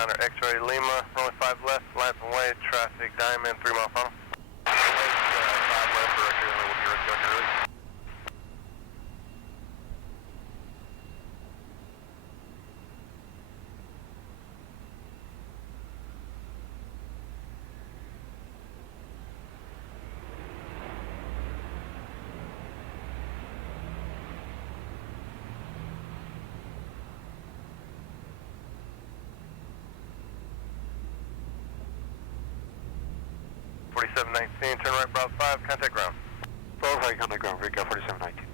Niner X-ray Lima, runway 5 left, line and way, traffic diamond, 3 mile funnel. 5 left, director, we'll be ready to go early. Turn right, Bravo 5, contact ground. Bravo 5, contact ground, Rico 4719.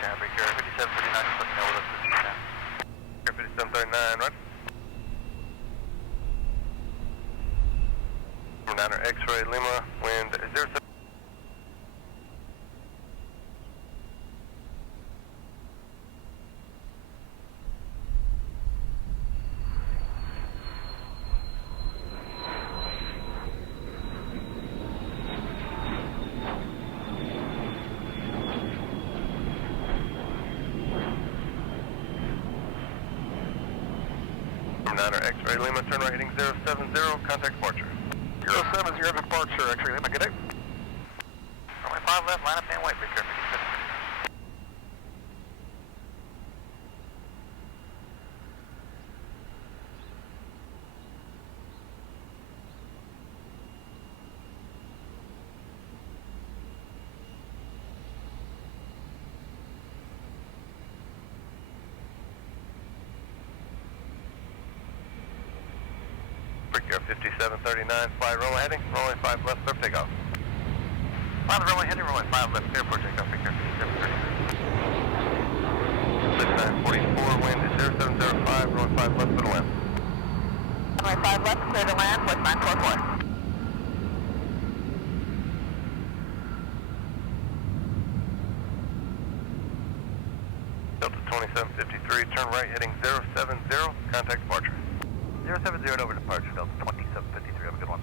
Yeah, Rico 5739, just let me know what this is. Rico 5739, right? Niner X-ray Lima, wind 07. Niner X-ray Lima, turn right heading 070, contact departure. 070 departure, X-ray Lima, good day. Runway 5 left, line up and wait, Victor 57. Brickyard 5739, fly runway heading, runway 5 left, clear takeoff. On the runway heading, runway 5 left, clear for takeoff, Brickyard 5739. 6944, wind is 0705, runway 5 left, clear to land. Runway 5 left, clear to land, with 944. Delta 2753, turn right heading 070, contact departure. 070 over departure, Delta 2753, have a good one.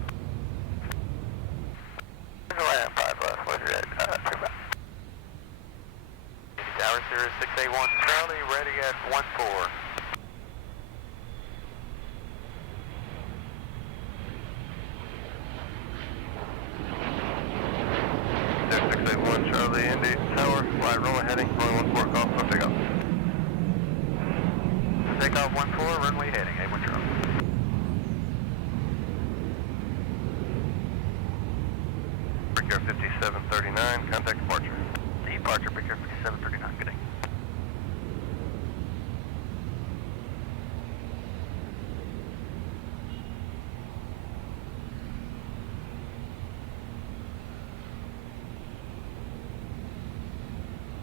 Land 5 left, what's your turn back? Tower 0681, Charlie, ready at 14. 0681, Charlie, Indy, Tower, fly runway heading, runway 14, call for takeoff. Takeoff 14, runway heading, A1 Charlie. Brickyard 5739, contact departure. Departure, Brickyard 5739, good day.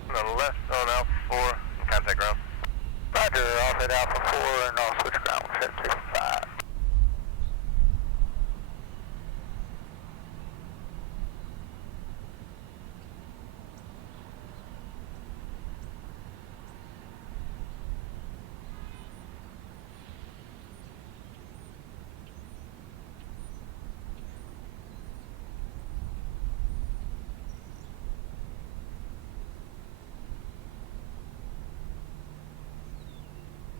On the left, on Alpha 4, contact ground. Roger, I'll hit Alpha 4 and I'll switch ground, set 2.